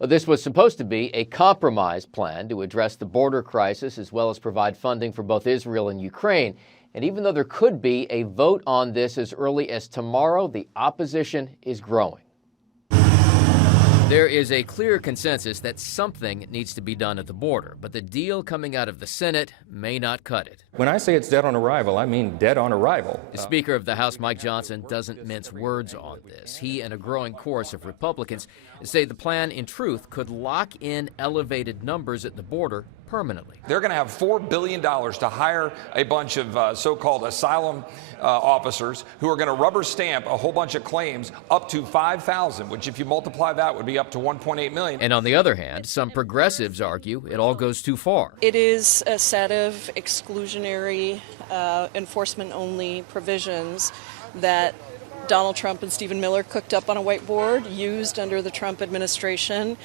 Well, this was supposed to be a compromise plan to address the border crisis as well as provide funding for both Israel and Ukraine. And even though there could be a vote on this as early as tomorrow, the opposition is growing. There is a clear consensus that something needs to be done at the border, but the deal coming out of the Senate may not cut it. When I say it's dead on arrival, I mean dead on arrival. The Speaker of the House, Mike Johnson, doesn't mince words on this. He and a growing chorus of Republicans say the plan, in truth, could lock in elevated numbers at the border permanently. They're going to have $4 billion to hire a bunch of so-called asylum officers who are going to rubber stamp a whole bunch of claims up to 5,000, which if you multiply that would be up to 1.8 million. And on the other hand, some progressives argue it all goes too far. It is a set of exclusionary enforcement-only provisions that Donald Trump and Stephen Miller cooked up on a whiteboard, used under the Trump administration.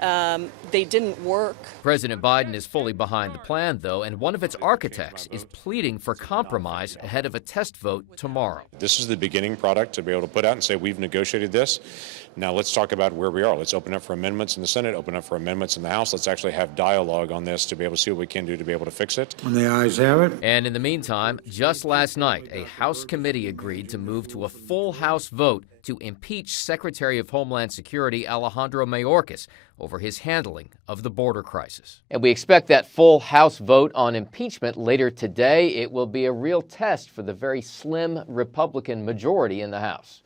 They didn't work. President Biden is fully behind the plan, though, and one of its architects is pleading for compromise ahead of a test vote tomorrow. This is the beginning product to be able to put out and say we've negotiated this. Now let's talk about where we are. Let's open up for amendments in the Senate, open up for amendments in the House. Let's actually have dialogue on this to be able to see what we can do to be able to fix it. When the ayes have it. And in the meantime, just last night, a House committee agreed to move to a full House vote to impeach Secretary of Homeland Security Alejandro Mayorkas over his handling of the border crisis. And we expect that full House vote on impeachment later today. It will be a real test for the very slim Republican majority in the House.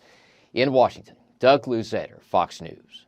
In Washington, Doug Luzader, Fox News.